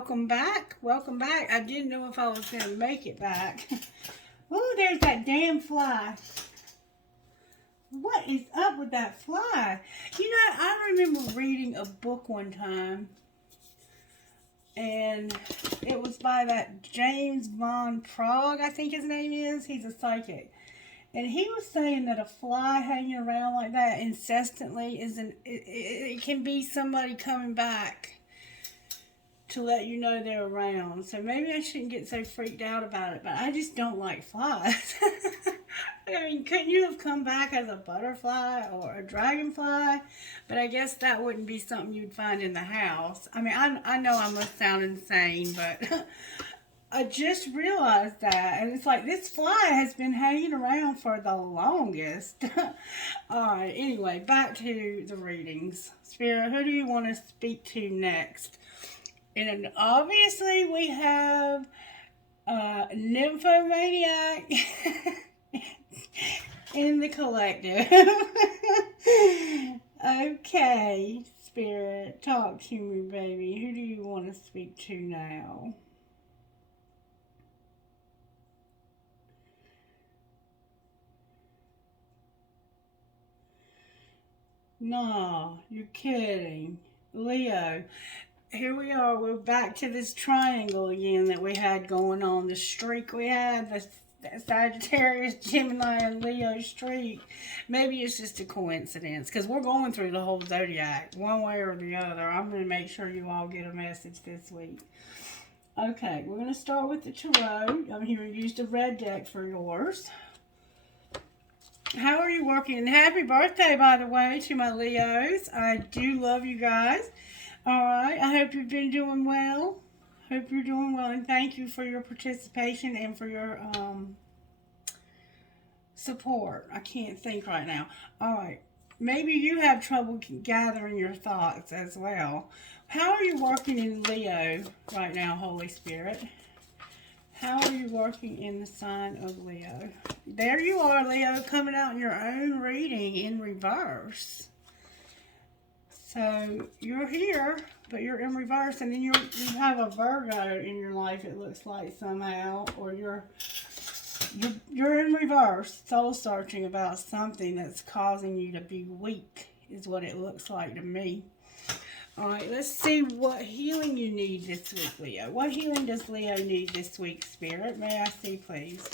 welcome back. Welcome back. I didn't know if I was going to make it back. Oh, there's that damn fly. What is up with that fly? You know, I remember reading a book one time, and it was by that James Von Prague, I think his name is. He's a psychic. And he was saying that a fly hanging around like that incessantly it can be somebody coming back to let you know they're around. So maybe I shouldn't get so freaked out about it, but I just don't like flies. I mean, couldn't you have come back as a butterfly or a dragonfly? But I guess that wouldn't be something you'd find in the house. I mean, I know I must sound insane, but I just realized that. And it's like, this fly has been hanging around for the longest. Alright, anyway, back to the readings. Spirit, who do you want to speak to next? And obviously we have Nymphomaniac in the collective. Okay, Spirit, talk to me, baby. Who do you want to speak to now? No, you're kidding. Leo. Here we are. We're back to this triangle again that we had going on. The streak we had, the Sagittarius, Gemini, and Leo streak. Maybe it's just a coincidence because we're going through the whole zodiac one way or the other. I'm going to make sure you all get a message this week. Okay, we're going to start with the tarot. I'm here to use the red deck for yours. How are you working? And happy birthday, by the way, to my Leos. I do love you guys. Alright, I hope you've been doing well. Hope you're doing well, and thank you for your participation and for your support. I can't think right now. Alright, maybe you have trouble gathering your thoughts as well. How are you working in Leo right now, Holy Spirit? How are you working in the sign of Leo? There you are, Leo, coming out in your own reading in reverse. So you're here, but you're in reverse, and then you have a Virgo in your life, it looks like, somehow, or you're in reverse, soul searching about something that's causing you to be weak, is what it looks like to me. All right, let's see what healing you need this week, Leo. What healing does Leo need this week, Spirit? May I see, please?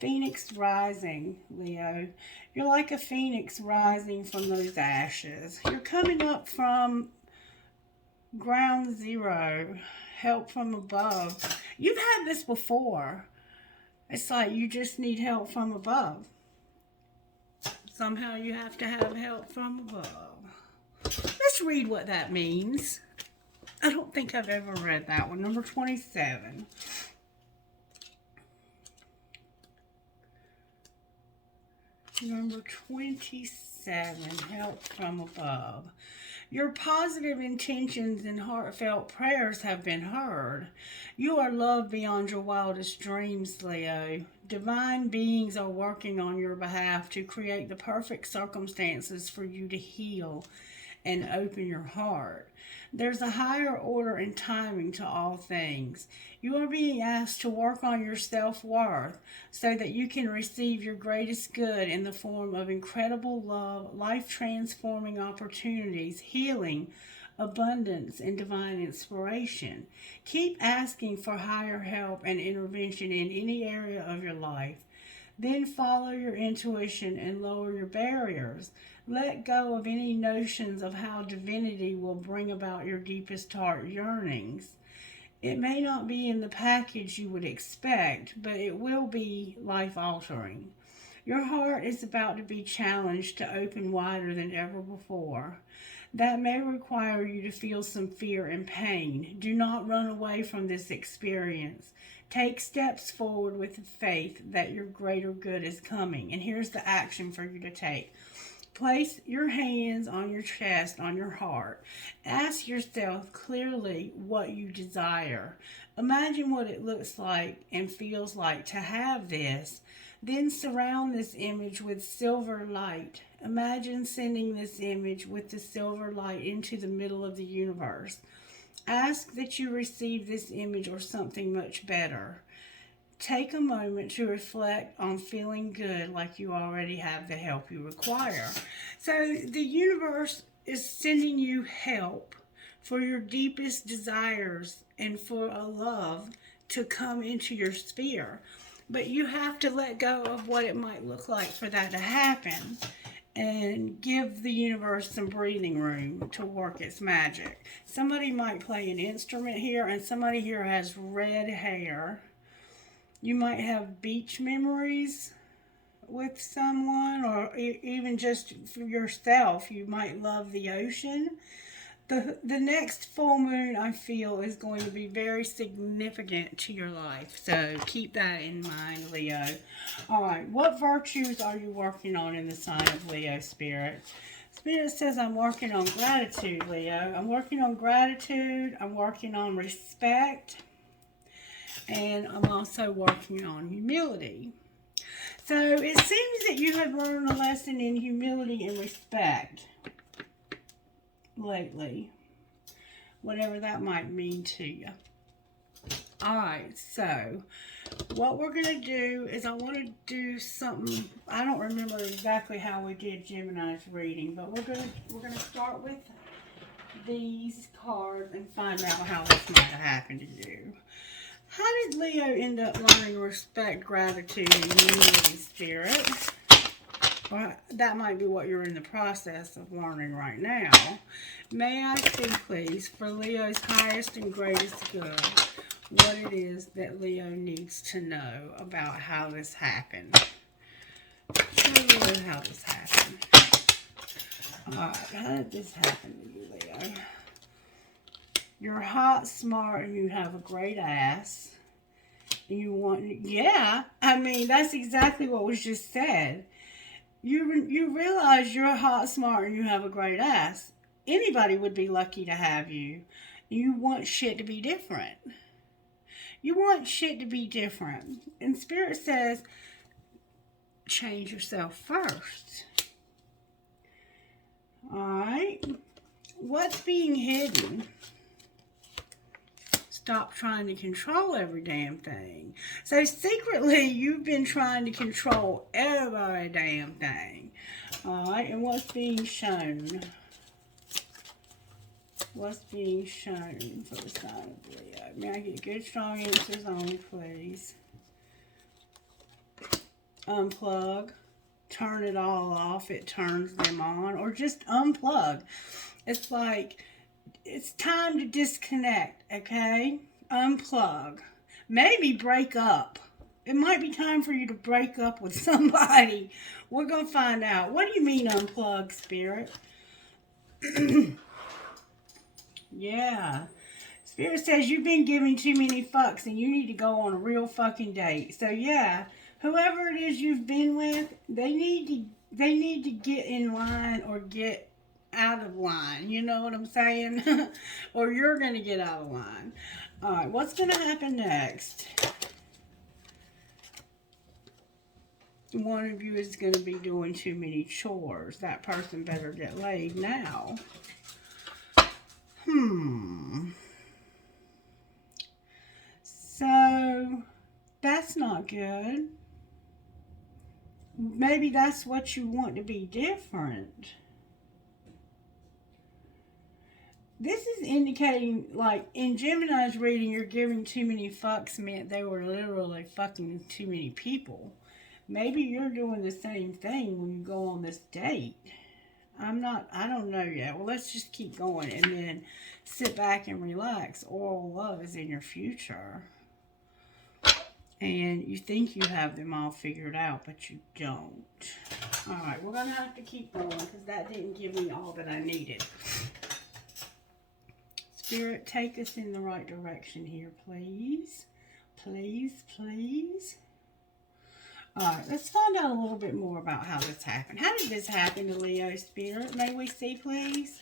Phoenix rising, Leo. You're like a phoenix rising from those ashes. You're coming up from ground zero, help from above. You've had this before. It's like you just need help from above. Somehow you have to have help from above. Let's read what that means. I don't think I've ever read that one. Number 27. Number 27, help from above. Your positive intentions and heartfelt prayers have been heard. You are loved beyond your wildest dreams, Leo. Divine beings are working on your behalf to create the perfect circumstances for you to heal and open your heart. There's a higher order and timing to all things. You are being asked to work on your self-worth so that you can receive your greatest good in the form of incredible love, life-transforming opportunities, healing, abundance, and divine inspiration. Keep asking for higher help and intervention in any area of your life. Then follow your intuition and lower your barriers. Let go of any notions of how divinity will bring about your deepest heart yearnings. It may not be in the package you would expect, but it will be life-altering. Your heart is about to be challenged to open wider than ever before. That may require you to feel some fear and pain. Do not run away from this experience. Take steps forward with faith that your greater good is coming. And here's the action for you to take. Place your hands on your chest, on your heart. Ask yourself clearly what you desire. Imagine what it looks like and feels like to have this. Then surround this image with silver light. Imagine sending this image with the silver light into the middle of the universe. Ask that you receive this image or something much better. Take a moment to reflect on feeling good, like you already have the help you require. So the universe is sending you help for your deepest desires and for a love to come into your sphere. But you have to let go of what it might look like for that to happen and give the universe some breathing room to work its magic. Somebody might play an instrument here, and somebody here has red hair. You might have beach memories with someone, or even just for yourself. You might love the ocean. The next full moon, I feel, is going to be very significant to your life. So keep that in mind, Leo. All right, what virtues are you working on in the sign of Leo, Spirit? Spirit says I'm working on gratitude, Leo. I'm working on gratitude. I'm working on respect. And I'm also working on humility. So it seems that you have learned a lesson in humility and respect lately, whatever that might mean to you. Alright, so what we're going to do is I want to do something. I don't remember exactly how we did Gemini's reading, but we're going to start with these cards and find out how this might have happened to you. How did Leo end up learning respect, gratitude, and humility, Spirit? Or that might be what you're in the process of learning right now. May I see, please, for Leo's highest and greatest good, what it is that Leo needs to know about how this happened. Show Leo how this happened. Alright, how did this happen to you, Leo? You're hot, smart, and you have a great ass. You want, yeah, I mean, that's exactly what was just said. You realize you're hot, smart, and you have a great ass. Anybody would be lucky to have you. You want shit to be different. You want shit to be different. And Spirit says, change yourself first. Alright? What's being hidden? Stop trying to control every damn thing. So secretly, you've been trying to control every damn thing. Alright, and what's being shown? What's being shown for the sign of Leo? May I get good, strong answers only, please? Unplug. Turn it all off. It turns them on. Or just unplug. It's like, it's time to disconnect, okay? Unplug. Maybe break up. It might be time for you to break up with somebody. We're going to find out. What do you mean unplug, Spirit? Yeah. Spirit says you've been giving too many fucks and you need to go on a real fucking date. So yeah, whoever it is you've been with, they need to get in line or get out of line. You know what I'm saying? Or you're going to get out of line. All right, what's going to happen next? One of you is going to be doing too many chores. That person better get laid now. So, that's not good. Maybe that's what you want to be different. This is indicating, like, in Gemini's reading, you're giving too many fucks meant they were literally fucking too many people. Maybe you're doing the same thing when you go on this date. I don't know yet. Well, let's just keep going and then sit back and relax. Oral love is in your future. And you think you have them all figured out, but you don't. Alright, we're going to have to keep going because that didn't give me all that I needed. Spirit, take us in the right direction here, please. Please, please. Alright, let's find out a little bit more about how this happened. How did this happen to Leo, Spirit? May we see, please?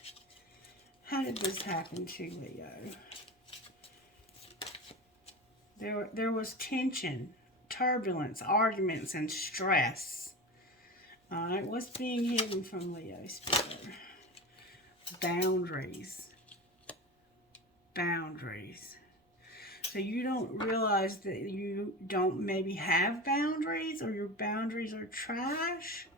How did this happen to Leo? There was tension, turbulence, arguments, and stress. Alright, what's being hidden from Leo, Spirit? Boundaries. boundaries. So you don't realize that you don't maybe have boundaries, or your boundaries are trash.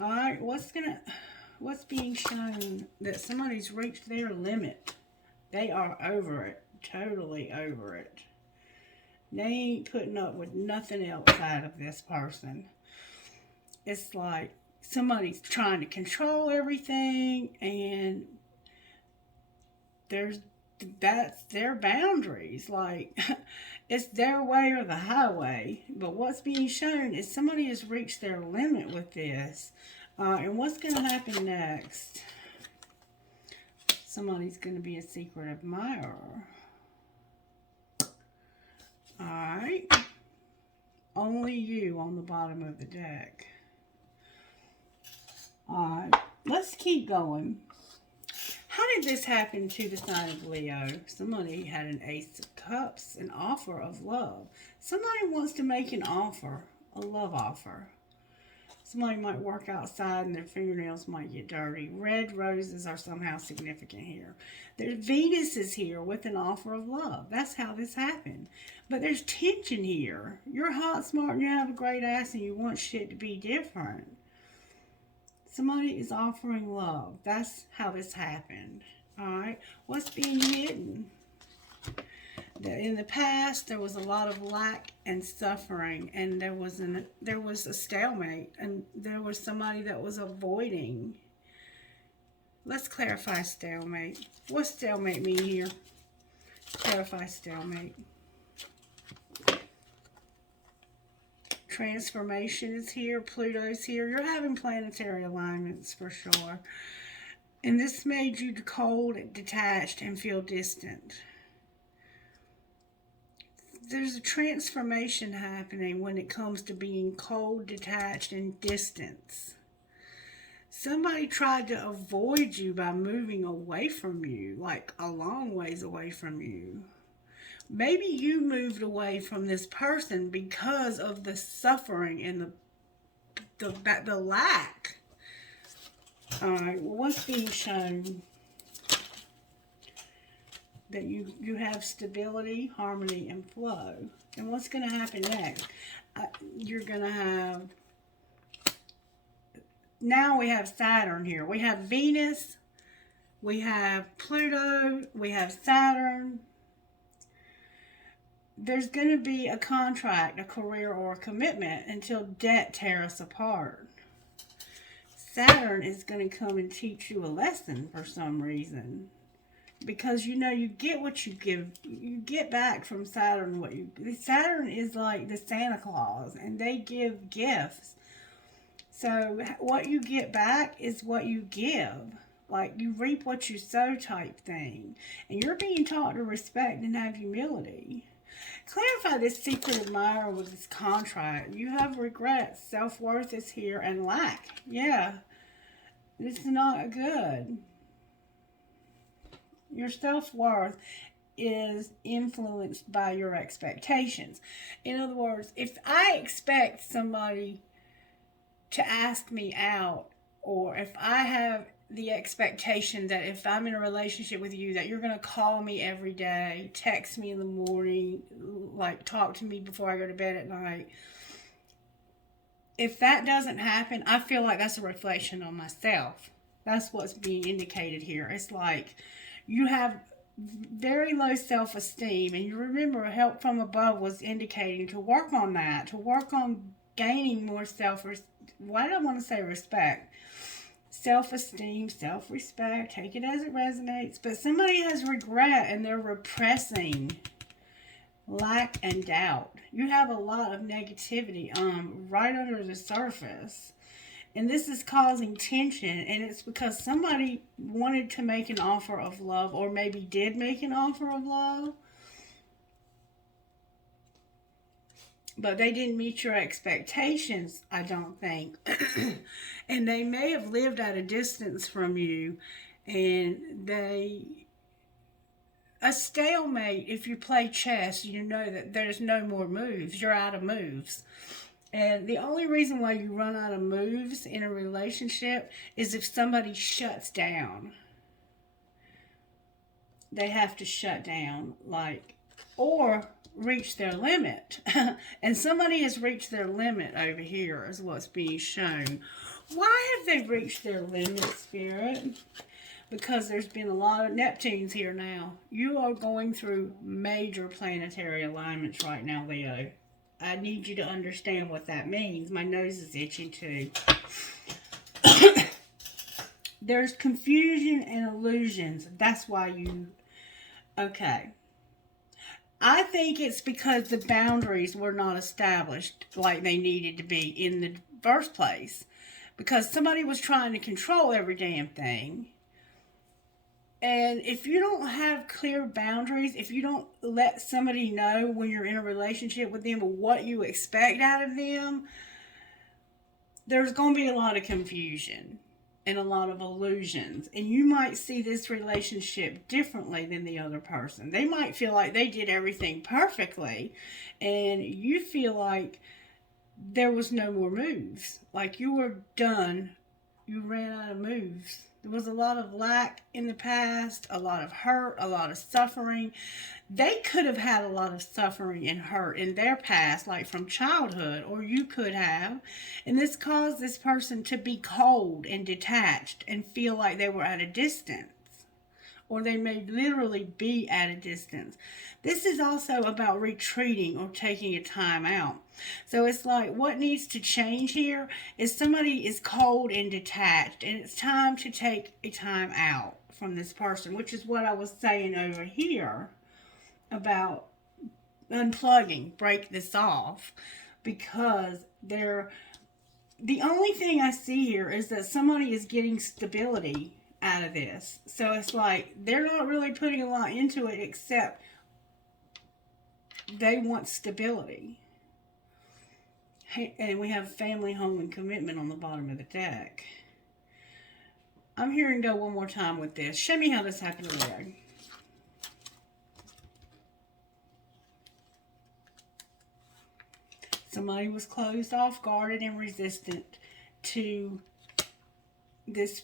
All right, what's being shown? That somebody's reached their limit. They are over it, totally over it. They ain't putting up with nothing else out of this person. It's like somebody's trying to control everything, and that's their boundaries. Like, it's their way or the highway. But what's being shown is somebody has reached their limit with this. And what's going to happen next? Somebody's going to be a secret admirer. Alright. Only you on the bottom of the deck. Alright. Let's keep going. How did this happen to the sign of Leo? Somebody had an Ace of Cups, an offer of love. Somebody wants to make an offer, a love offer. Somebody might work outside and their fingernails might get dirty. Red roses are somehow significant here. Venus is here with an offer of love. That's how this happened. But there's tension here. You're hot, smart, and you have a great ass, and you want shit to be different. Somebody is offering love. That's how this happened. Alright. What's being hidden? In the past, there was a lot of lack and suffering, and there was a stalemate, and there was somebody that was avoiding. Let's clarify stalemate. What's stalemate mean here? Clarify stalemate. Transformation is here. Pluto's here. You're having planetary alignments for sure. And this made you cold, detached, and feel distant. There's a transformation happening when it comes to being cold, detached, and distance. Somebody tried to avoid you by moving away from you, like a long ways away from you. Maybe you moved away from this person because of the suffering and the lack. All right, well, what's being shown? That you have stability, harmony, and flow. And what's going to happen next? You're going to have... Now we have Saturn here. We have Venus. We have Pluto. We have Saturn. There's going to be a contract, a career, or a commitment until debt tears us apart. Saturn is going to come and teach you a lesson for some reason. Because, you know, you get what you give. You get back from Saturn what you... Saturn is like the Santa Claus, and they give gifts. So, what you get back is what you give. Like, you reap what you sow type thing. And you're being taught to respect and have humility. Clarify this secret admirer with this contract. You have regrets. Self-worth is here, and lack. Yeah. It's not good. Your self-worth is influenced by your expectations. In other words, if I expect somebody to ask me out, or if I have the expectation that if I'm in a relationship with you, that you're going to call me every day, text me in the morning, like talk to me before I go to bed at night. If that doesn't happen, I feel like that's a reflection on myself. That's what's being indicated here. It's like you have very low self-esteem, and you remember help from above was indicating to work on that, to work on gaining more why do I want to say respect? Self-esteem, self-respect, take it as it resonates. But somebody has regret and they're repressing lack and doubt. You have a lot of negativity right under the surface. And this is causing tension, and it's because somebody wanted to make an offer of love, or maybe did make an offer of love, but they didn't meet your expectations, I don't think. And they may have lived at a distance from you, and a stalemate, if you play chess, you know that there's no more moves. You're out of moves. And the only reason why you run out of moves in a relationship is if somebody shuts down. they have to shut down, like, or reach their limit. And somebody has reached their limit over here is what's being shown. Why have they reached their limit, Spirit? Because there's been a lot of Neptunes here now. You are going through major planetary alignments right now, Leo. I need you to understand what that means. My nose is itching too. There's confusion and illusions. That's why you... Okay. I think it's because the boundaries were not established like they needed to be in the first place. Because somebody was trying to control every damn thing. And if you don't have clear boundaries, if you don't let somebody know when you're in a relationship with them what you expect out of them, there's going to be a lot of confusion and a lot of illusions. And you might see this relationship differently than the other person. They might feel like they did everything perfectly, and you feel like there was no more moves. Like you were done. You ran out of moves. There was a lot of lack in the past, a lot of hurt, a lot of suffering. They could have had a lot of suffering and hurt in their past, like from childhood, or you could have. And this caused this person to be cold and detached and feel like they were at a distance. Or they may literally be at a distance. This is also about retreating or taking a time out. So it's like what needs to change here is somebody is cold and detached, and it's time to take a time out from this person, which is what I was saying over here about unplugging, break this off, because the only thing I see here is that somebody is getting stability out of this. So it's like they're not really putting a lot into it, except they want stability. And we have family, home, and commitment on the bottom of the deck. I'm hearing go one more time with this. Show me how this happened to Leo. Somebody was closed off, guarded, and resistant to this.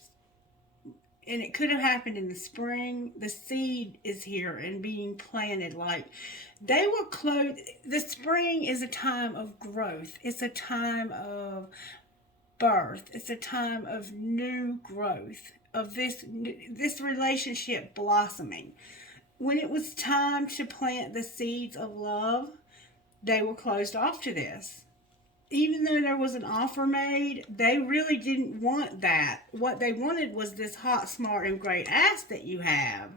And it could have happened in the spring. The seed is here and being planted. Like they were closed. The spring is a time of growth. It's a time of birth. It's a time of new growth, of this relationship blossoming. When it was time to plant the seeds of love, they were closed off to this. Even though there was an offer made, they really didn't want that. What they wanted was this hot, smart, and great ass that you have.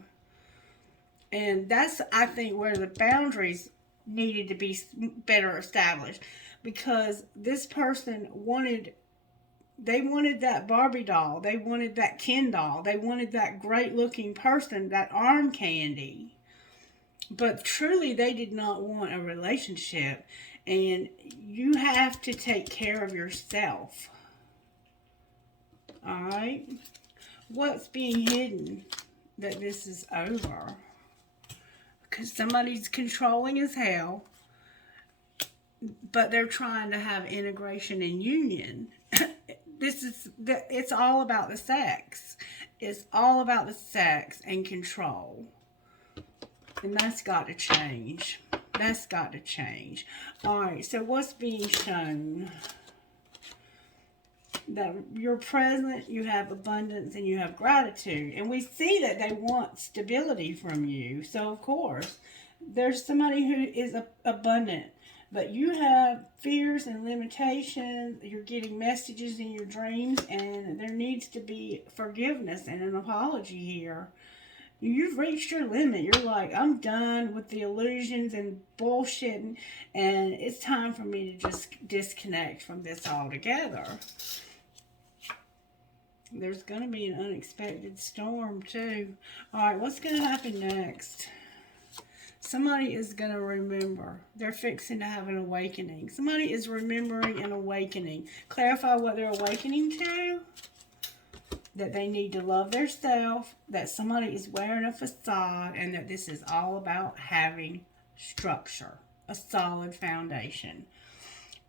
And that's, I think, where the boundaries needed to be better established. Because this person wanted that Barbie doll. They wanted that Ken doll. They wanted that great-looking person, that arm candy. But truly, they did not want a relationship. And you have to take care of yourself. Alright? What's being hidden that this is over? Because somebody's controlling as hell, but they're trying to have integration and union. It's all about the sex. It's all about the sex and control. And that's got to change. That's got to change. Alright, so what's being shown? That you're present, you have abundance, and you have gratitude. And we see that they want stability from you. So, of course, there's somebody who is abundant. But you have fears and limitations. You're getting messages in your dreams. And there needs to be forgiveness and an apology here. You've reached your limit. You're like, I'm done with the illusions and bullshitting, and it's time for me to just disconnect from this altogether. There's going to be an unexpected storm, too. Alright, what's going to happen next? Somebody is going to remember. They're fixing to have an awakening. Somebody is remembering an awakening. Clarify what they're awakening to. That they need to love themselves, that somebody is wearing a facade, and that this is all about having structure, a solid foundation.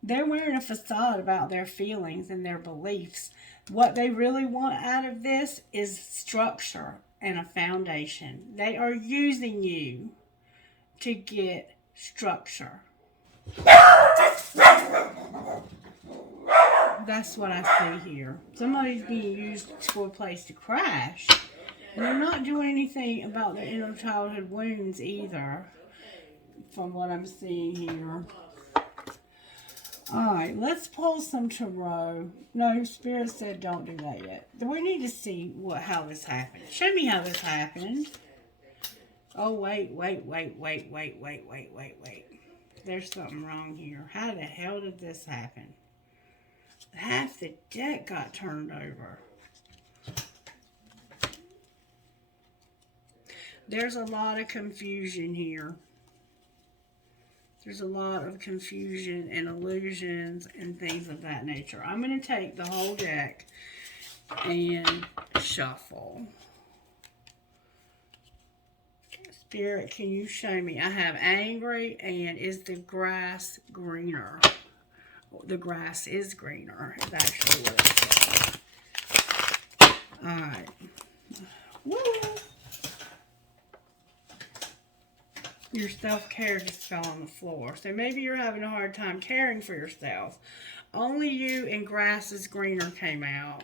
They're wearing a facade about their feelings and their beliefs. What they really want out of this is structure, and a foundation. They are using you to get structure. That's what I see here. Somebody's being used for a place to crash. And they're not doing anything about their inner childhood wounds either, from what I'm seeing here. Alright, let's pull some tarot. No, Spirit said don't do that yet. We need to see how this happened. Show me how this happened. Oh, wait. There's something wrong here. How the hell did this happen? Half the deck got turned over. There's a lot of confusion here. There's a lot of confusion and illusions and things of that nature. I'm going to take the whole deck and shuffle. Spirit, can you show me? I have angry and is the grass greener? The grass is greener. Is actually what it says. Alright. Woo! Your self-care just fell on the floor. So maybe you're having a hard time caring for yourself. Only you and grass is greener came out.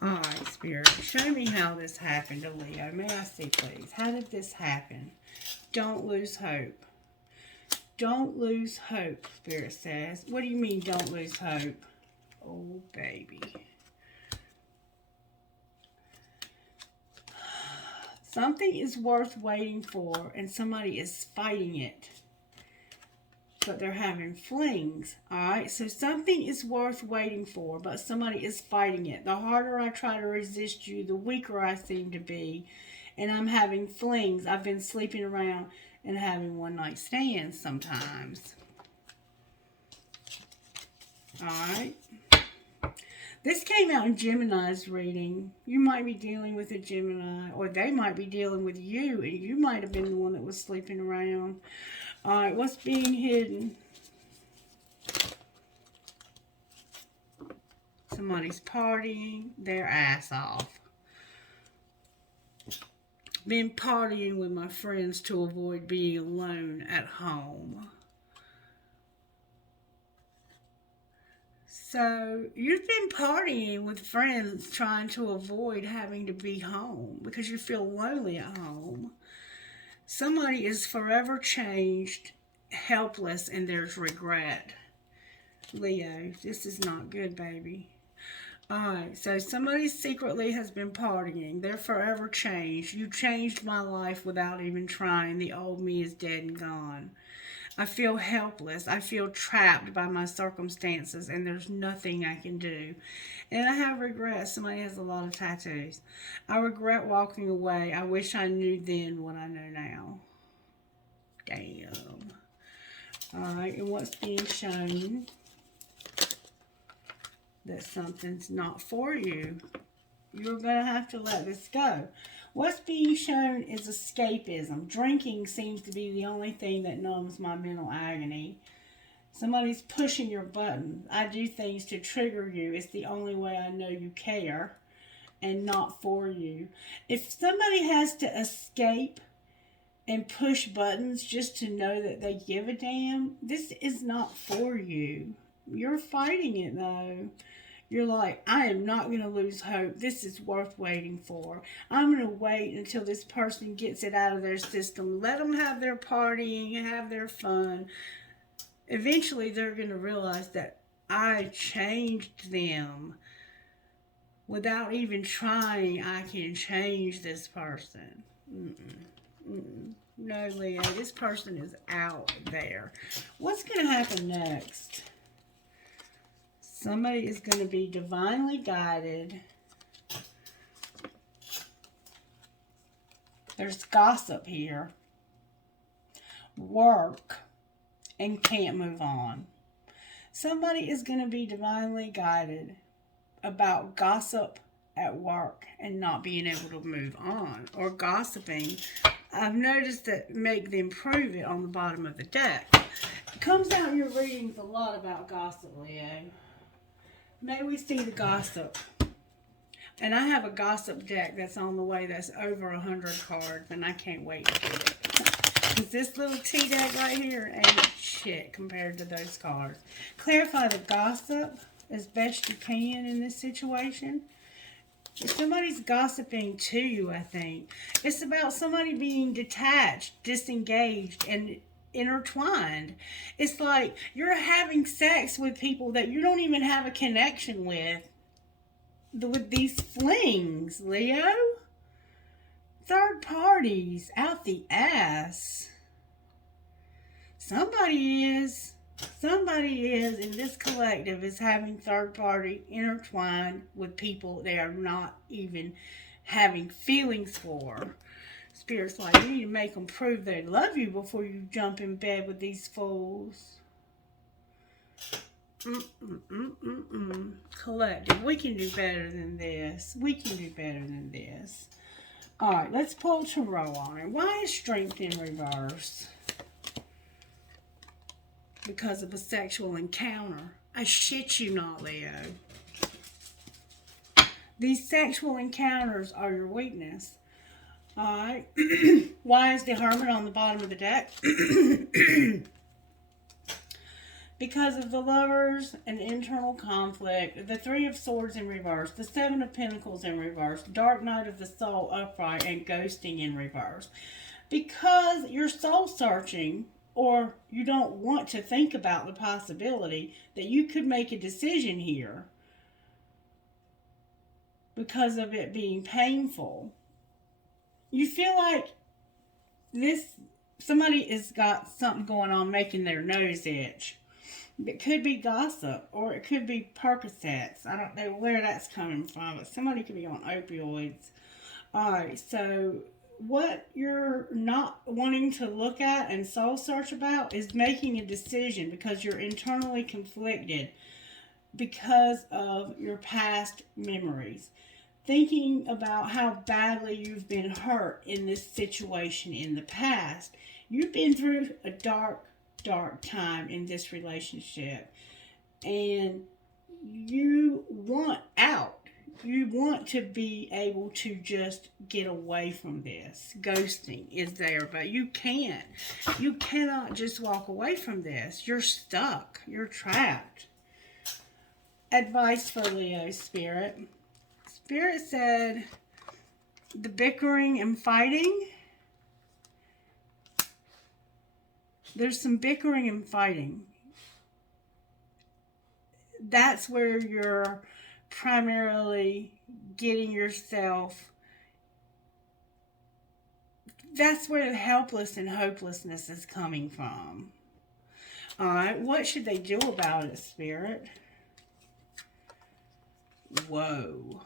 Alright, Spirit. Show me how this happened to Leo. May I see, please? How did this happen? Don't lose hope. Don't lose hope, Spirit says. What do you mean, don't lose hope? Oh, baby. Something is worth waiting for, and somebody is fighting it. But they're having flings, alright? So something is worth waiting for, but somebody is fighting it. The harder I try to resist you, the weaker I seem to be. And I'm having flings. I've been sleeping around and having one-night stands sometimes. Alright. This came out in Gemini's reading. You might be dealing with a Gemini, or they might be dealing with you, and you might have been the one that was sleeping around. Alright, what's being hidden? Somebody's partying their ass off. Been partying with my friends to avoid being alone at home. So, you've been partying with friends trying to avoid having to be home because you feel lonely at home. Somebody is forever changed, helpless, and there's regret. Leo, this is not good, baby. Alright, so somebody secretly has been partying. They're forever changed. You changed my life without even trying. The old me is dead and gone. I feel helpless. I feel trapped by my circumstances, and there's nothing I can do. And I have regrets. Somebody has a lot of tattoos. I regret walking away. I wish I knew then what I know now. Damn. Alright, and what's being shown? That something's not for you. You're going to have to let this go. What's being shown is escapism. Drinking seems to be the only thing that numbs my mental agony. Somebody's pushing your button. I do things to trigger you. It's the only way I know you care and not for you. If somebody has to escape and push buttons just to know that they give a damn, this is not for you. You're fighting it though. You're like, I am not going to lose hope. This is worth waiting for. I'm going to wait until this person gets it out of their system. Let them have their partying and have their fun. Eventually, they're going to realize that I changed them. Without even trying, I can change this person. No, Leo, this person is out there. What's going to happen next? Somebody is going to be divinely guided. There's gossip here. Work. And can't move on. Somebody is going to be divinely guided about gossip at work and not being able to move on. Or gossiping. I've noticed that make them prove it on the bottom of the deck. It comes out in your readings a lot about gossip, Leo. May we see the gossip. And I have a gossip deck that's on the way that's over 100 cards, and I can't wait to get it. Because this little tea deck right here ain't shit compared to those cards. Clarify the gossip as best you can in this situation. If somebody's gossiping to you, I think. It's about somebody being detached, disengaged, and intertwined. It's like you're having sex with people that you don't even have a connection with these flings, Leo. Third parties out the ass. Somebody is in this collective is having third party intertwined with people they are not even having feelings for. Spirit's like, you need to make them prove they love you before you jump in bed with these fools. Collective, we can do better than this. We can do better than this. Alright, let's pull Tarot on it. Why is strength in reverse? Because of a sexual encounter. I shit you not, Leo. These sexual encounters are your weakness. Alright. Why is the Hermit on the bottom of the deck? Because of the Lovers and internal conflict, the Three of Swords in reverse, the Seven of Pentacles in reverse, Dark Night of the Soul upright, and ghosting in reverse. Because you're soul searching, or you don't want to think about the possibility that you could make a decision here because of it being painful. You feel like somebody has got something going on making their nose itch. It could be gossip, or it could be Percocets. I don't know where that's coming from, but somebody could be on opioids. Alright, so what you're not wanting to look at and soul search about is making a decision because you're internally conflicted because of your past memories. Thinking about how badly you've been hurt in this situation in the past. You've been through a dark time in this relationship, and you want out. You want to be able to just get away from this. Ghosting is there, but you can't. You cannot just walk away from this. You're stuck. You're trapped. Advice for Leo, Spirit. Spirit said the bickering and fighting. There's some bickering and fighting. That's where you're primarily getting yourself. That's where the helpless and hopelessness is coming from. Alright, what should they do about it, Spirit? Whoa.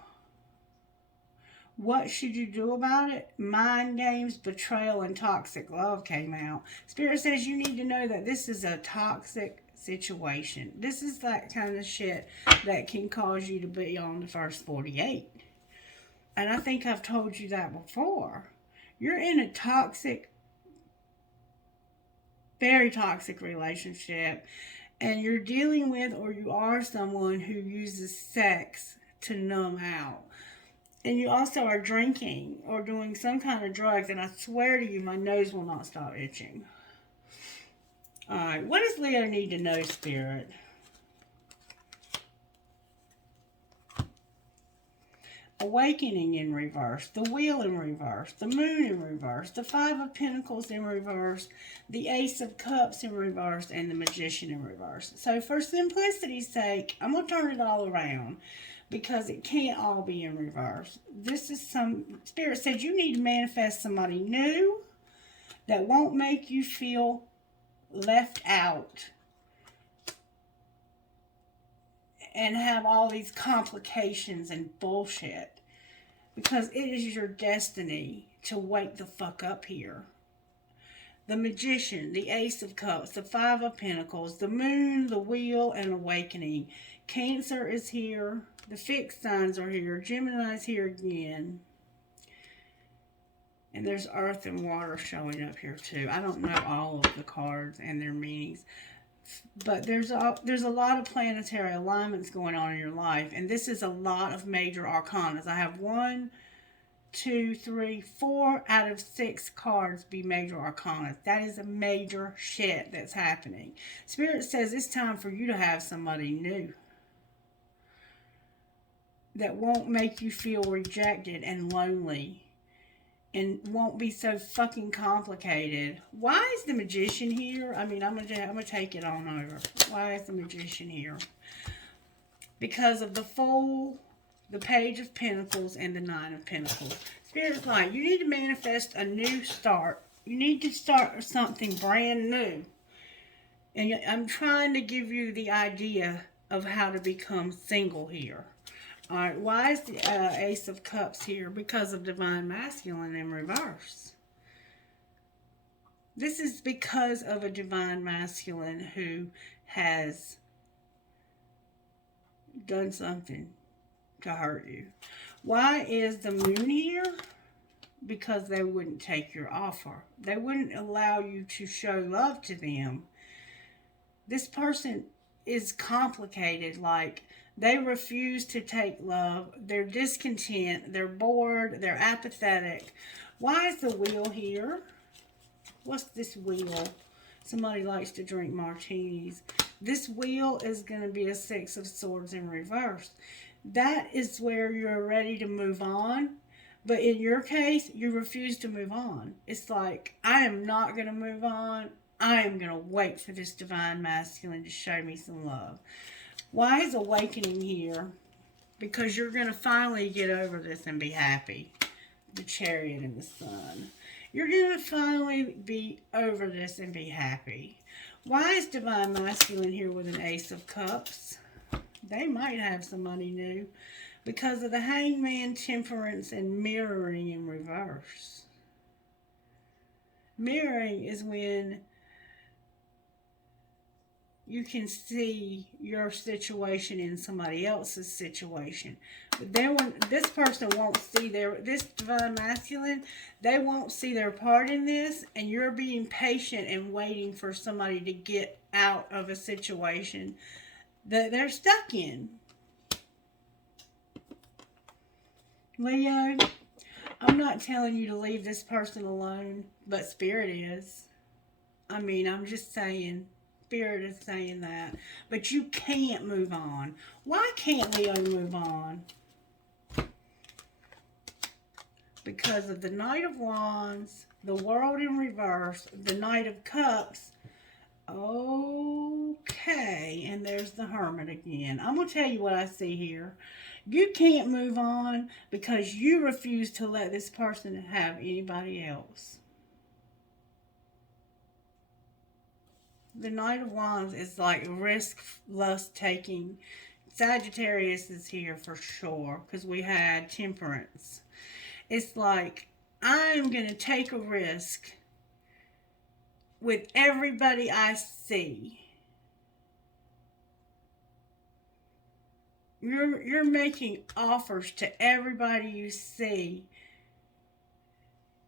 What should you do about it? Mind games, betrayal, and toxic love came out. Spirit says you need to know that this is a toxic situation. This is that kind of shit that can cause you to be on the first 48. And I think I've told you that before. You're in a toxic, very toxic relationship, and you're dealing with, or you are someone who uses sex to numb out. And you also are drinking or doing some kind of drugs, and I swear to you, my nose will not stop itching. Alright, what does Leo need to know, Spirit? Awakening in reverse, the Wheel in reverse, the Moon in reverse, the Five of Pentacles in reverse, the Ace of Cups in reverse, and the Magician in reverse. So for simplicity's sake, I'm going to turn it all around because it can't all be in reverse. This is Spirit said you need to manifest somebody new that won't make you feel left out and have all these complications and bullshit, because it is your destiny to wake the fuck up here. The Magician, the Ace of Cups, the Five of Pentacles, the Moon, the Wheel, and Awakening. Cancer is here. The fixed signs are here. Gemini's here again. And there's Earth and Water showing up here too. I don't know all of the cards and their meanings. But there's a lot of planetary alignments going on in your life, and this is a lot of major arcanas. I have 1, 2, 3, 4 out of 6 cards be major arcanas. That is a major shit that's happening. Spirit says it's time for you to have somebody new that won't make you feel rejected and lonely and won't be so fucking complicated. Why is the Magician here? I mean, I'm gonna take it on over. Why is the Magician here? Because of the Fool, the Page of Pentacles, and the Nine of Pentacles. Spirit's like, you need to manifest a new start. You need to start something brand new. And I'm trying to give you the idea of how to become single here. All right, why is the Ace of Cups here? Because of Divine Masculine in reverse. This is because of a Divine Masculine who has done something to hurt you. Why is the Moon here? Because they wouldn't take your offer. They wouldn't allow you to show love to them. This person is complicated. Like, they refuse to take love. They're discontent. They're bored. They're apathetic. Why is the Wheel here? What's this wheel? Somebody likes to drink martinis. This wheel is going to be a Six of Swords in reverse. That is where you're ready to move on. But in your case, you refuse to move on. It's like, I am not going to move on. I am going to wait for this Divine Masculine to show me some love. Why is Awakening here? Because you're going to finally get over this and be happy. The Chariot and the Sun. You're going to finally be over this and be happy. Why is Divine Masculine here with an Ace of Cups? They might have somebody new. Because of the Hangman, Temperance, and Mirroring in reverse. Mirroring is when you can see your situation in somebody else's situation. But then when this person won't see this Divine Masculine, they won't see their part in this, and you're being patient and waiting for somebody to get out of a situation that they're stuck in. Leo, I'm not telling you to leave this person alone, but Spirit is. I mean, I'm just saying, Spirit is saying that. But you can't move on. Why can't Leo move on? Because of the Knight of Wands, the World in reverse, the Knight of Cups. Okay, and there's the Hermit again. I'm going to tell you what I see here. You can't move on because you refuse to let this person have anybody else. The Knight of Wands is like risk, lust taking. Sagittarius is here for sure because we had Temperance. It's like, I'm going to take a risk with everybody I see. You're making offers to everybody you see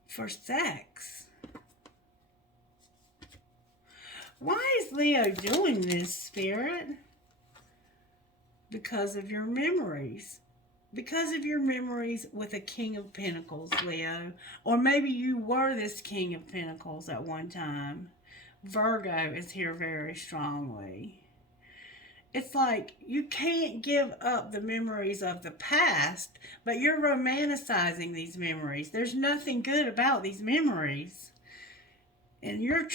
for sex. Why is Leo doing this, Spirit? Because of your memories. Because of your memories with a King of Pentacles, Leo. Or maybe you were this King of Pentacles at one time. Virgo is here very strongly. It's like you can't give up the memories of the past, but you're romanticizing these memories. There's nothing good about these memories. And your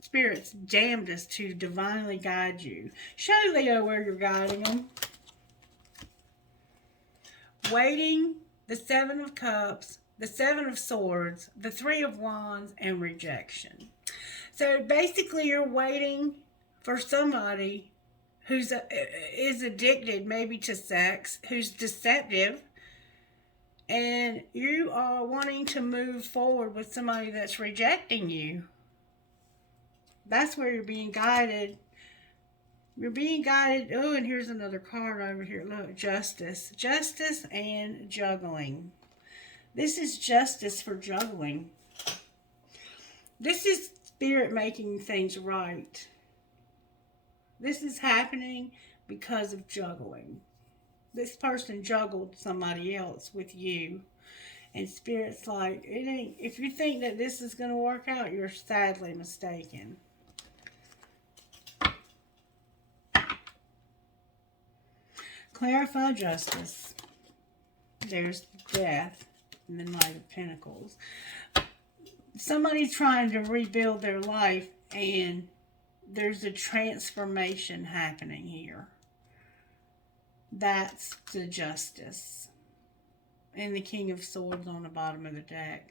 Spirit's damnedest to divinely guide you. Show Leo where you're guiding them. Waiting, the Seven of Cups, the Seven of Swords, the Three of Wands, and rejection. So basically you're waiting for somebody who's is addicted maybe to sex, who's deceptive, and you are wanting to move forward with somebody that's rejecting you. That's where you're being guided. You're being guided. Oh, and here's another card over here. Look, Justice. Justice and juggling. This is justice for juggling. This is Spirit making things right. This is happening because of juggling. This person juggled somebody else with you. And Spirit's like, it ain't, if you think that this is going to work out, you're sadly mistaken. Clarify justice. There's death and the Knight of Pentacles. Somebody's trying to rebuild their life, and there's a transformation happening here. That's the justice. And the King of Swords on the bottom of the deck.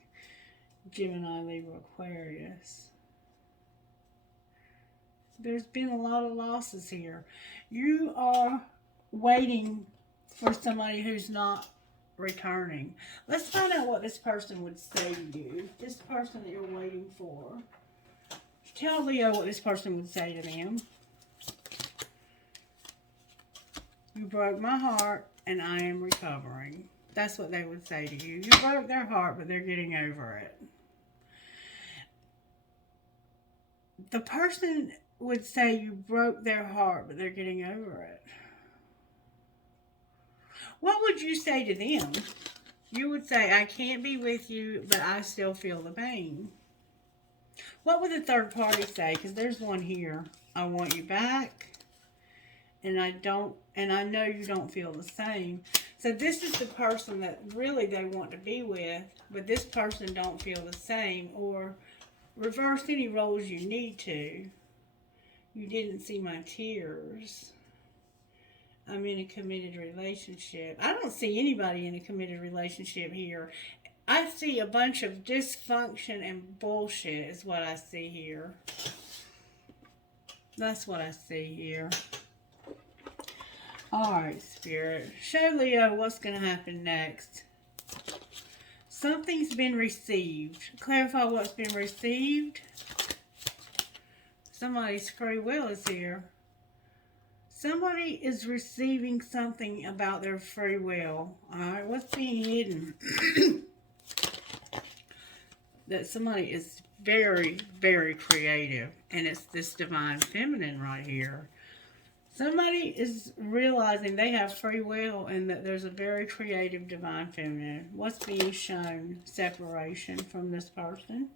Gemini, Libra, Aquarius. There's been a lot of losses here. You are waiting for somebody who's not returning. Let's find out what this person would say to you. This person that you're waiting for. Tell Leo what this person would say to them. You broke my heart and I am recovering. That's what they would say to you. You broke their heart, but they're getting over it. The person would say you broke their heart, but they're getting over it. What would you say to them? You would say, I can't be with you, but I still feel the pain. What would the third party say? Because there's one here. I want you back, and I know you don't feel the same. So this is the person that really they want to be with, but this person don't feel the same. Or reverse any roles you need to. You didn't see my tears. I'm in a committed relationship. I don't see anybody in a committed relationship here. I see a bunch of dysfunction and bullshit is what I see here. That's what I see here. Alright, Spirit. Show Leo what's going to happen next. Something's been received. Clarify what's been received. Somebody's free will is here. Somebody is receiving something about their free will. Alright, what's being hidden? That somebody is very, very creative. And it's this divine feminine right here. Somebody is realizing they have free will and that there's a very creative divine feminine. What's being shown? Separation from this person.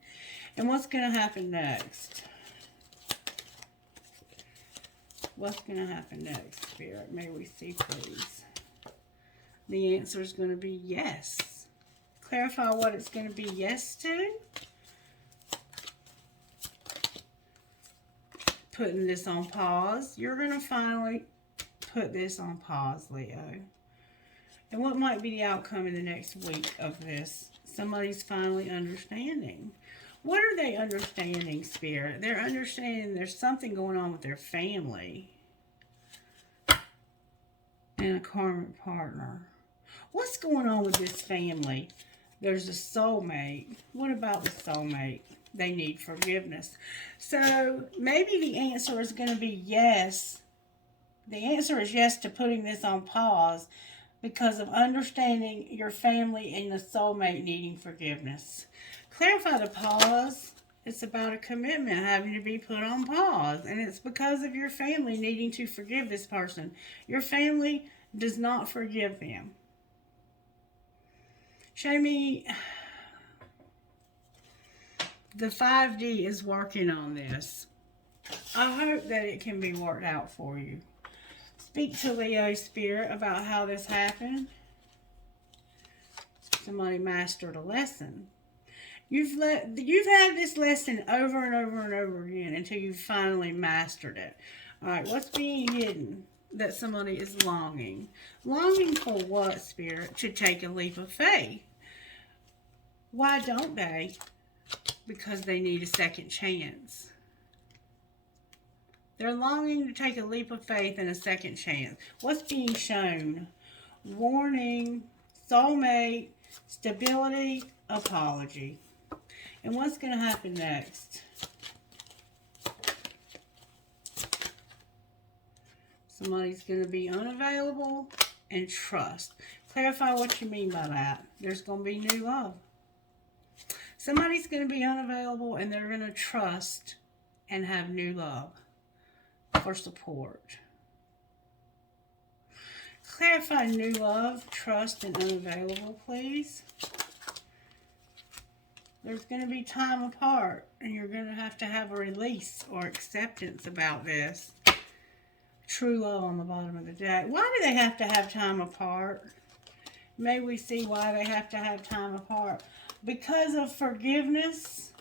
And what's going to happen next? What's going to happen next, Spirit? May we see, please. The answer is going to be yes. Clarify what it's going to be yes to. Putting this on pause. You're going to finally put this on pause, Leo. And what might be the outcome in the next week of this? Somebody's finally understanding. What are they understanding, Spirit? They're understanding there's something going on with their family. And a karmic partner. What's going on with this family? There's a soulmate. What about the soulmate? They need forgiveness. So maybe the answer is going to be yes. The answer is yes to putting this on pause because of understanding your family and the soulmate needing forgiveness. Clarify the pause. It's about a commitment having to be put on pause. And it's because of your family needing to forgive this person. Your family does not forgive them. Show me. The 5D is working on this. I hope that it can be worked out for you. Speak to Leo Spirit about how this happened. Somebody mastered a lesson. You've had this lesson over and over and over again until you finally mastered it. Alright, what's being hidden? That somebody is longing. Longing for what, Spirit? To take a leap of faith. Why don't they? Because they need a second chance. They're longing to take a leap of faith and a second chance. What's being shown? Warning, soulmate, stability, apology. And what's going to happen next? Somebody's going to be unavailable and trust. Clarify what you mean by that. There's going to be new love. Somebody's going to be unavailable and they're going to trust and have new love for support. Clarify new love, trust, and unavailable, please. There's going to be time apart, and you're going to have a release or acceptance about this. True love on the bottom of the deck. Why do they have to have time apart? May we see why they have to have time apart. Because of forgiveness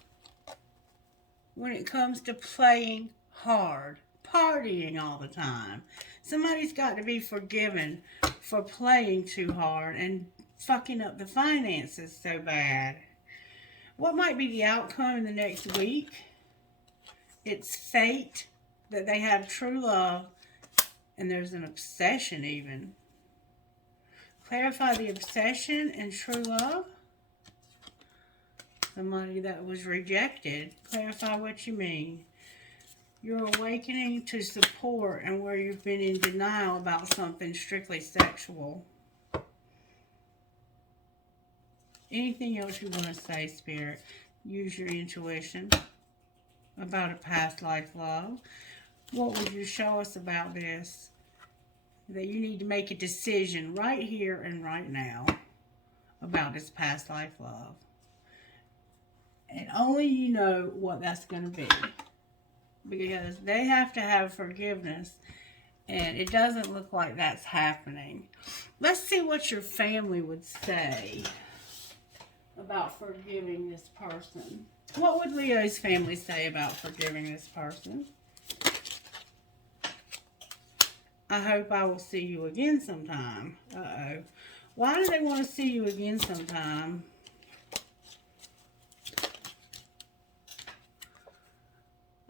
when it comes to playing hard, partying all the time. Somebody's got to be forgiven for playing too hard and fucking up the finances so bad. What might be the outcome in the next week? It's fate that they have true love, and there's an obsession even. Clarify the obsession and true love. Somebody that was rejected. Clarify what you mean. You're awakening to support and where you've been in denial about something strictly sexual. Anything else you want to say, Spirit? Use your intuition about a past life love. What would you show us about this? That you need to make a decision right here and right now about this past life love. And only you know what that's going to be. Because they have to have forgiveness. And it doesn't look like that's happening. Let's see what your family would say about forgiving this person. What would Leo's family say about forgiving this person? I hope I will see you again sometime. Uh-oh. Why do they want to see you again sometime?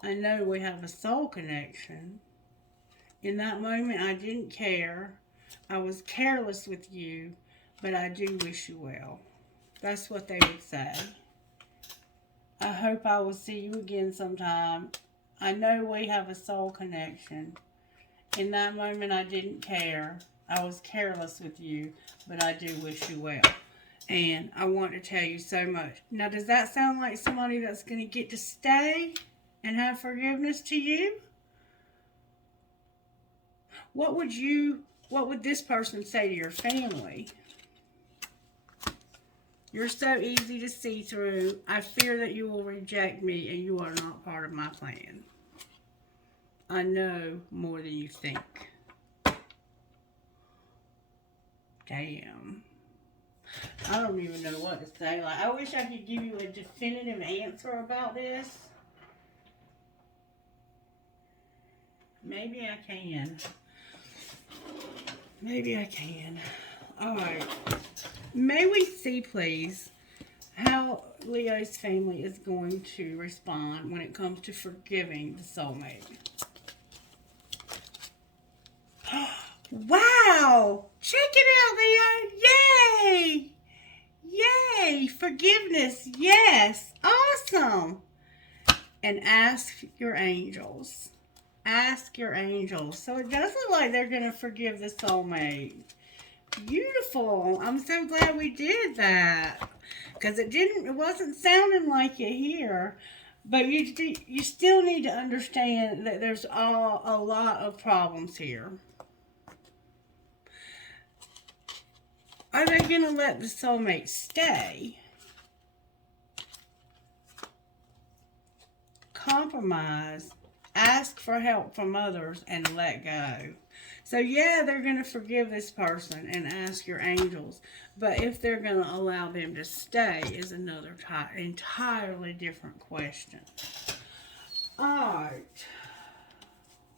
I know we have a soul connection. In that moment, I didn't care. I was careless with you, but I do wish you well. That's what they would say. I hope I will see you again sometime. I know we have a soul connection. In that moment, I didn't care. I was careless with you, but I do wish you well. And I want to tell you so much. Now, does that sound like somebody that's going to get to stay and have forgiveness to you? What would this person say to your family? You're so easy to see through. I fear that you will reject me and you are not part of my plan. I know more than you think. Damn. I don't even know what to say. Like, I wish I could give you a definitive answer about this. Maybe I can. Maybe I can. Alright. May we see, please, how Leo's family is going to respond when it comes to forgiving the soulmate. Wow! Check it out, Leo! Yay! Yay! Forgiveness, yes! Awesome! And ask your angels. Ask your angels. So it does look like they're going to forgive the soulmate. Beautiful. I'm so glad we did that. Because it wasn't sounding like it here. But you still need to understand that there's a lot of problems here. Are they going to let the soulmate stay? Compromise. Ask for help from others and let go. So yeah, they're going to forgive this person and ask your angels. But if they're going to allow them to stay is another entirely different question. Alright.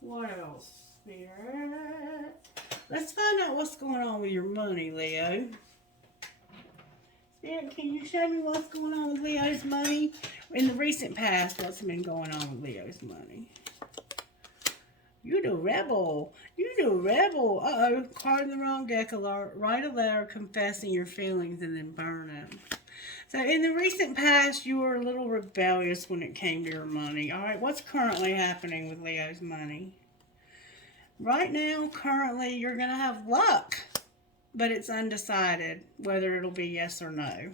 What else, Spirit? Let's find out what's going on with your money, Leo. Spirit, can you show me what's going on with Leo's money? In the recent past, what's been going on with Leo's money? You the rebel. You the rebel. Uh-oh. Card in the wrong deck alert. Write a letter confessing your feelings and then burn them. So in the recent past, you were a little rebellious when it came to your money. All right, what's currently happening with Leo's money? Right now, currently, you're going to have luck. But it's undecided whether it'll be yes or no.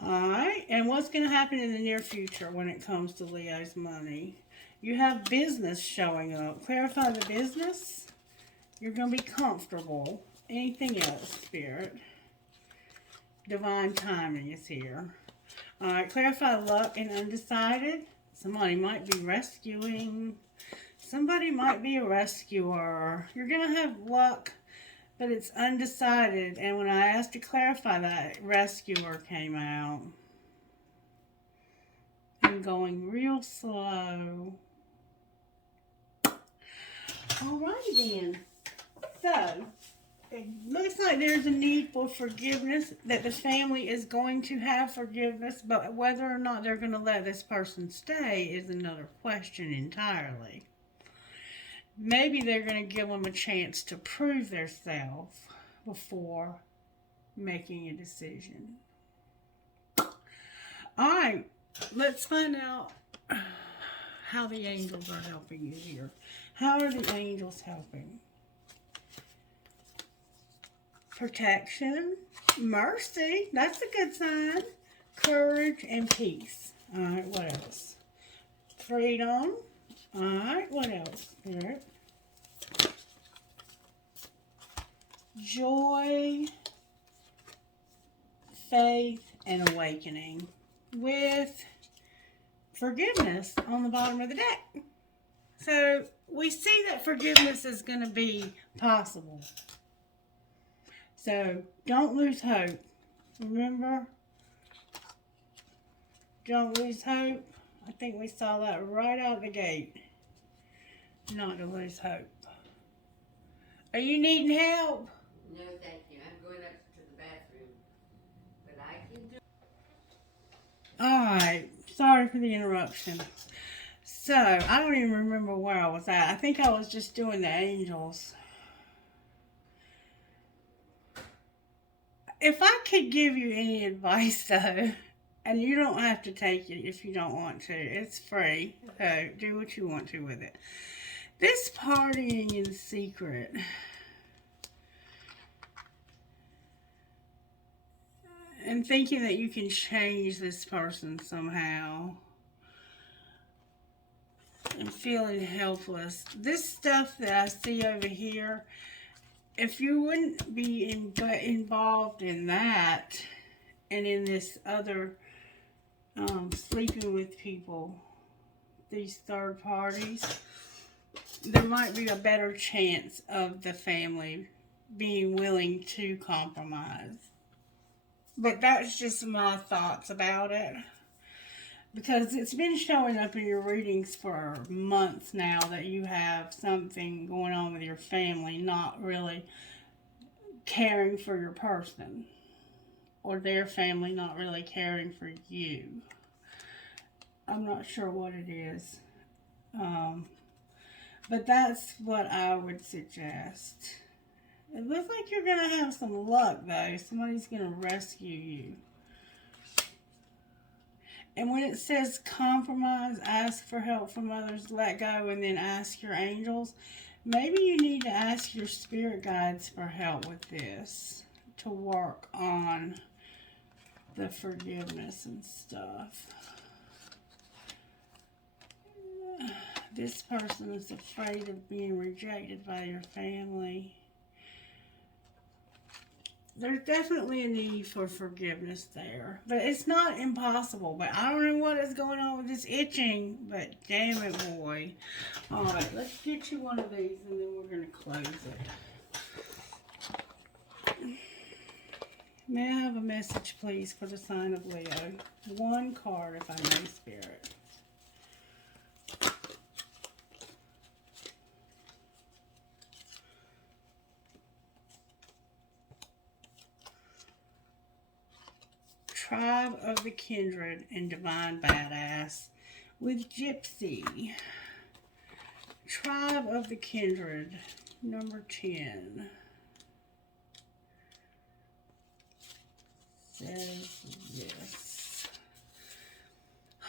Alright, and what's going to happen in the near future when it comes to Leo's money? You have business showing up. Clarify the business. You're going to be comfortable. Anything else, Spirit? Divine timing is here. Alright, clarify luck and undecided. Somebody might be rescuing. Somebody might be a rescuer. You're going to have luck, but it's undecided. And when I asked to clarify that, rescuer came out. I'm going real slow. Alrighty then. So, it looks like there's a need for forgiveness, that the family is going to have forgiveness, but whether or not they're going to let this person stay is another question entirely. Maybe they're going to give them a chance to prove themselves before making a decision. Alright, let's find out how the angels are helping you here. How are the angels helping? Protection, mercy, that's a good sign. Courage and peace. Alright, what else? Freedom. Alright, what else? Spirit. Joy, faith, and awakening. With forgiveness on the bottom of the deck. So, we see that forgiveness is going to be possible. So, don't lose hope. Remember? Don't lose hope. I think we saw that right out the gate. Not to lose hope. Are you needing help? No, thank you. I'm going up to the bathroom. But I can do... Alright. Sorry for the interruption. So, I don't even remember where I was at. I think I was just doing the angels. If I could give you any advice, though, and you don't have to take it if you don't want to. It's free. So, do what you want to with it. This partying in secret. And thinking that you can change this person somehow. And feeling helpless. This stuff that I see over here, if you wouldn't be involved in that and in this other sleeping with people, these third parties, there might be a better chance of the family being willing to compromise. But that's just my thoughts about it. Because it's been showing up in your readings for months now that you have something going on with your family, not really caring for your person. Or their family not really caring for you. I'm not sure what it is. But that's what I would suggest. It looks like you're going to have some luck, though. Somebody's going to rescue you. And when it says compromise, ask for help from others, let go, and then ask your angels, maybe you need to ask your spirit guides for help with this to work on the forgiveness and stuff. This person is afraid of being rejected by your family. There's definitely a need for forgiveness there. But it's not impossible. But I don't know what is going on with this itching. But damn it, boy. Alright, let's get you one of these and then we're going to close it. May I have a message, please, for the sign of Leo? One card, if I may, Spirit. Tribe of the Kindred and Divine Badass with Gypsy. Tribe of the Kindred, number 10. Says this.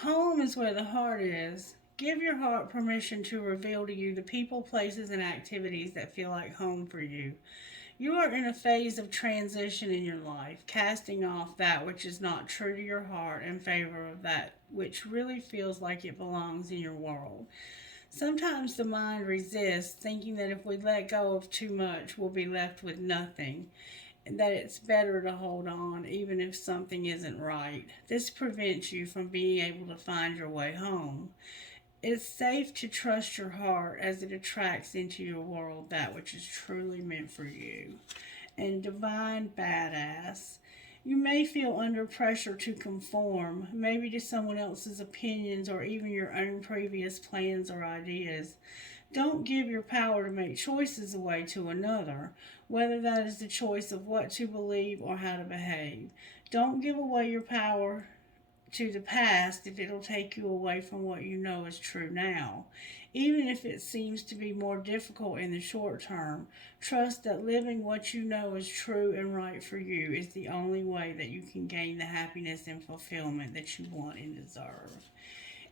Home is where the heart is. Give your heart permission to reveal to you the people, places, and activities that feel like home for you. You are in a phase of transition in your life, casting off that which is not true to your heart in favor of that which really feels like it belongs in your world. Sometimes the mind resists, thinking that if we let go of too much, we'll be left with nothing, and that it's better to hold on even if something isn't right. This prevents you from being able to find your way home. It's safe to trust your heart as it attracts into your world that which is truly meant for you. And divine badass. You may feel under pressure to conform, maybe to someone else's opinions or even your own previous plans or ideas. Don't give your power to make choices away to another, whether that is the choice of what to believe or how to behave. Don't give away your power to the past if it'll take you away from what you know is true now. Even if it seems to be more difficult in the short term, trust that living what you know is true and right for you is the only way that you can gain the happiness and fulfillment that you want and deserve.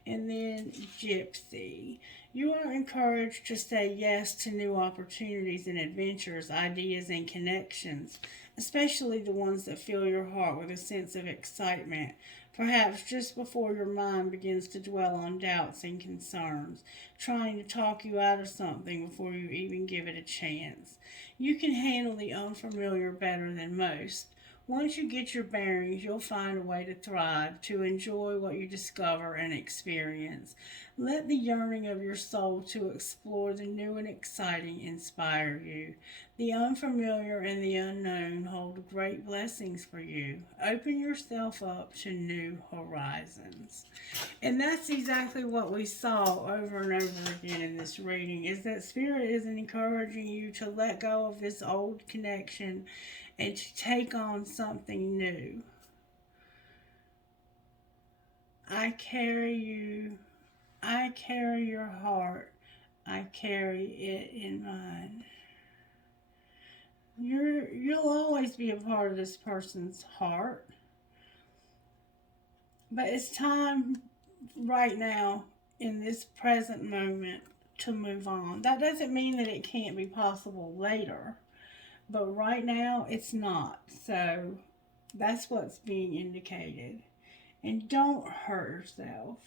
And then Gypsy. You are encouraged to say yes to new opportunities and adventures, ideas, and connections, especially the ones that fill your heart with a sense of excitement, perhaps just before your mind begins to dwell on doubts and concerns, trying to talk you out of something before you even give it a chance. You can handle the unfamiliar better than most. Once you get your bearings, you'll find a way to thrive, to enjoy what you discover and experience. Let the yearning of your soul to explore the new and exciting inspire you. The unfamiliar and the unknown hold great blessings for you. Open yourself up to new horizons. And that's exactly what we saw over and over again in this reading, is that Spirit is encouraging you to let go of this old connection and to take on something new. I carry you. I carry your heart. I carry it in mine. You'll always be a part of this person's heart. But it's time right now, in this present moment, to move on. That doesn't mean that it can't be possible later. But right now, it's not. So that's what's being indicated. And don't hurt yourself.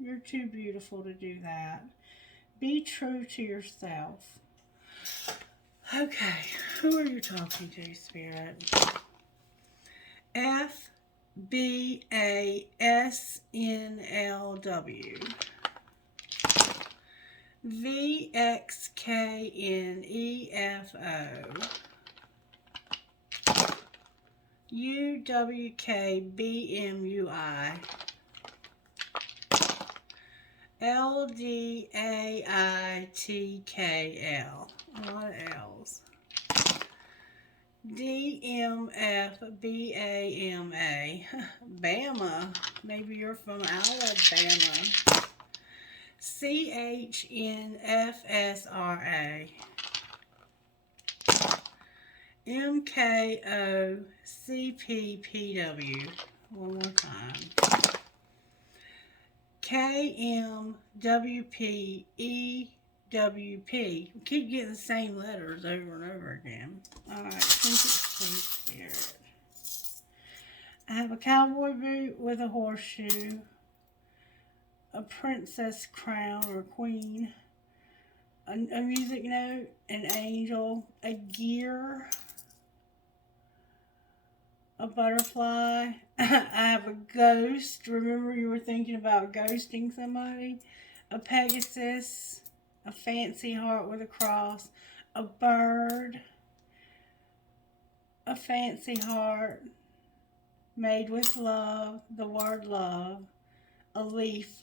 You're too beautiful to do that. Be true to yourself. Okay, who are you talking to, Spirit? FBASNLW. VXKNEFO. UWKBMUI. LDAITKL. A lot of L's. DMFBAMA. Bama. Maybe you're from Alabama. CHNFSRA. MKOCPPW. One more time. KMWPEWP. We keep getting the same letters over and over again. Alright, please, Spirit. I have a cowboy boot with a horseshoe, a princess crown or queen, a music note, an angel, a gear, a butterfly. I have a ghost. Remember you were thinking about ghosting somebody. A Pegasus, a fancy heart with a cross, a bird, a fancy heart made with love, the word love, a leaf,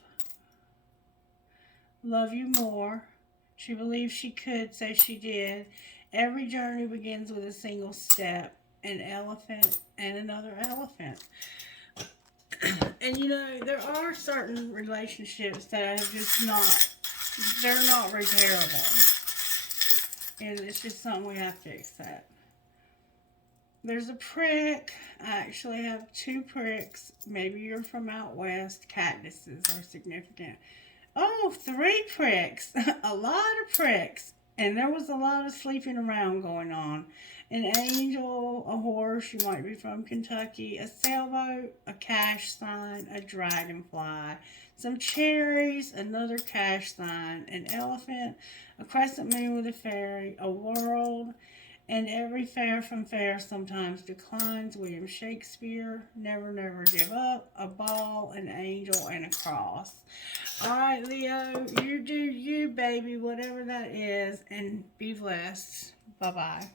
love you more. She believed she could, so she did. Every journey begins with a single step. An elephant and another elephant. And you know, there are certain relationships that have just they're not repairable. And it's just something we have to accept. There's a prick. I actually have 2 pricks. Maybe you're from out west. Cactuses are significant. Oh, 3 pricks. A lot of pricks. And there was a lot of sleeping around going on. An angel, a horse, you might be from Kentucky, a sailboat, a cash sign, a dragonfly, some cherries, another cash sign, an elephant, a crescent moon with a fairy, a world, and every fair from fair sometimes declines. William Shakespeare, never, never give up, a ball, an angel, and a cross. All right, Leo, you do you, baby, whatever that is, and be blessed. Bye bye.